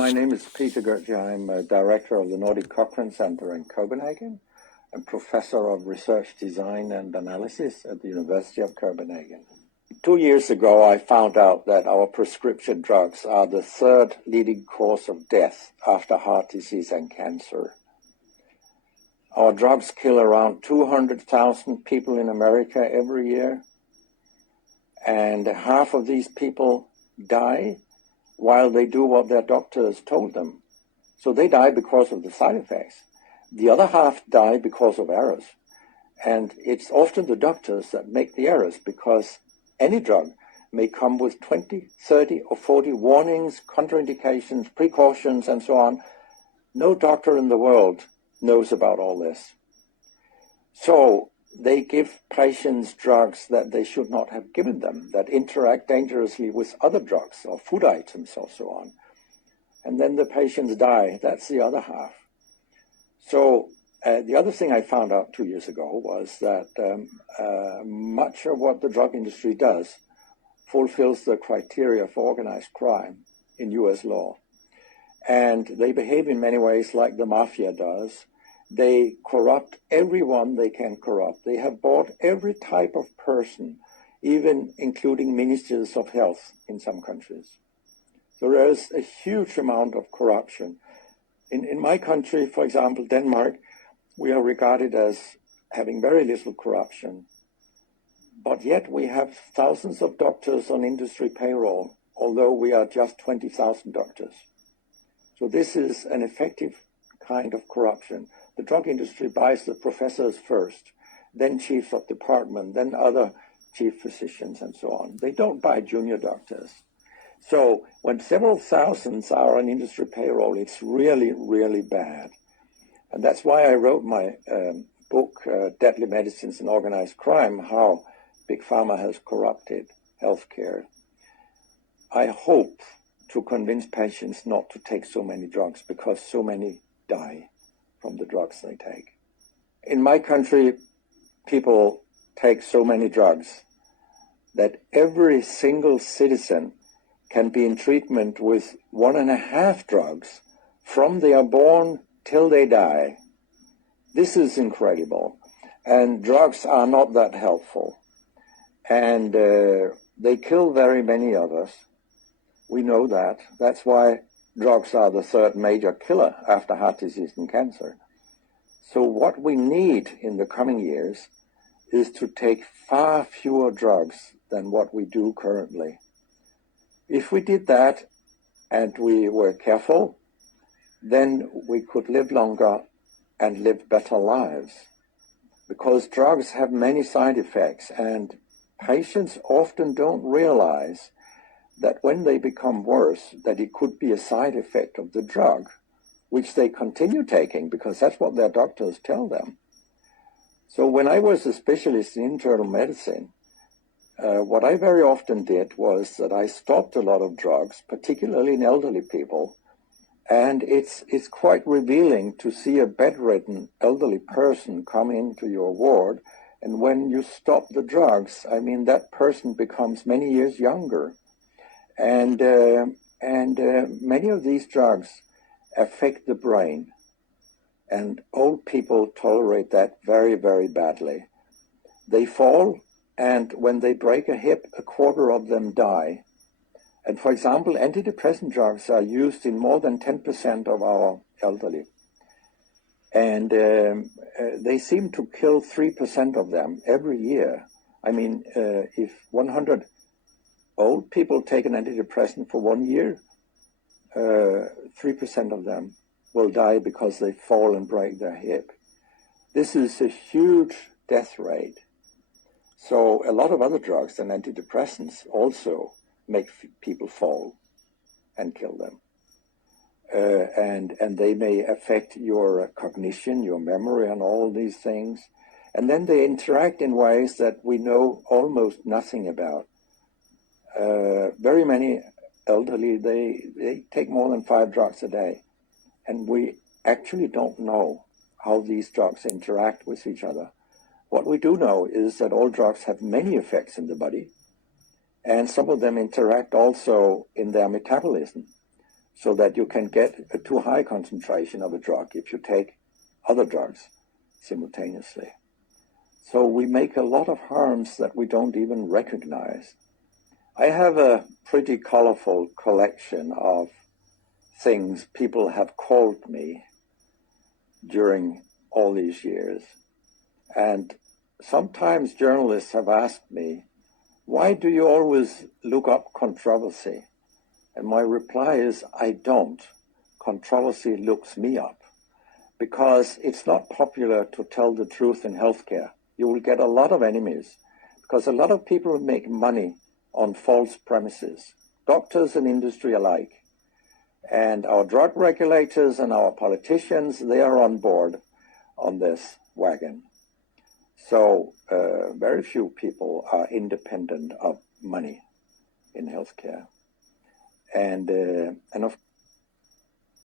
My name is Peter Gertje. I'm a director of the Nordic Cochrane Center in Copenhagen and professor of research design and analysis at the University of Copenhagen. 2 years ago, I found out that our prescription drugs are the third leading cause of death after heart disease and cancer. Our drugs kill around 200,000 people in America every year, and half of these people die while they do what their doctors told them. So they die because of the side effects. The other half die because of errors. And it's often the doctors that make the errors, because any drug may come with 20, 30, or 40 warnings, contraindications, precautions, and so on. No doctor in the world knows about all this. So they give patients drugs that they should not have given them, that interact dangerously with other drugs or food items or so on. And then the patients die. That's the other half. So the other thing I found out 2 years ago was that much of what the drug industry does fulfills the criteria for organized crime in US law. And they behave in many ways like the mafia does. They corrupt everyone they can corrupt. They have bought every type of person, even including ministers of health in some countries. So there is a huge amount of corruption. In my country, for example, Denmark, we are regarded as having very little corruption. But yet we have thousands of doctors on industry payroll, although we are just 20,000 doctors. So this is an effective kind of corruption. The drug industry buys the professors first, then chiefs of department, then other chief physicians, and so on. They don't buy junior doctors. So when several thousands are on industry payroll, it's really, really bad. And that's why I wrote my book, Deadly Medicines and Organized Crime, How Big Pharma Has Corrupted Healthcare. I hope to convince patients not to take so many drugs, because so many die from the drugs they take. In my country, people take so many drugs that every single citizen can be in treatment with 1.5 drugs from they are born till they die. This is incredible. And drugs are not that helpful. And they kill very many of us. We know that. That's why drugs are the third major killer after heart disease and cancer. So what we need in the coming years is to take far fewer drugs than what we do currently. If we did that and we were careful, then we could live longer and live better lives. Because drugs have many side effects, and patients often don't realize that when they become worse, that it could be a side effect of the drug, which they continue taking because that's what their doctors tell them. So when I was a specialist in internal medicine, what I very often did was that I stopped a lot of drugs, particularly in elderly people, and it's quite revealing to see a bedridden elderly person come into your ward, and when you stop the drugs, I mean, that person becomes many years younger. And many of these drugs affect the brain, and old people tolerate that very, very badly. They fall, and when they break a hip, 1/4 of them die. And for example, antidepressant drugs are used in more than 10% of our elderly. And they seem to kill 3% of them every year. I mean, if 100 old people take an antidepressant for 1 year, 3% of them will die because they fall and break their hip. This is a huge death rate. So a lot of other drugs than antidepressants also make people fall and kill them. And they may affect your cognition, your memory, and all these things. And then they interact in ways that we know almost nothing about. Very many elderly, they take more than 5 drugs a day. And we actually don't know how these drugs interact with each other. What we do know is that all drugs have many effects in the body, and some of them interact also in their metabolism. so that you can get a too high concentration of a drug if you take other drugs simultaneously. So we make a lot of harms that we don't even recognize. I have a pretty colorful collection of things people have called me during all these years. And sometimes journalists have asked me, why do you always look up controversy? And my reply is, I don't. Controversy looks me up, because it's not popular to tell the truth in healthcare. You will get a lot of enemies, because a lot of people make money on false premises, doctors and industry alike. And our drug regulators and our politicians, they are on board on this wagon. So very few people are independent of money in healthcare. And of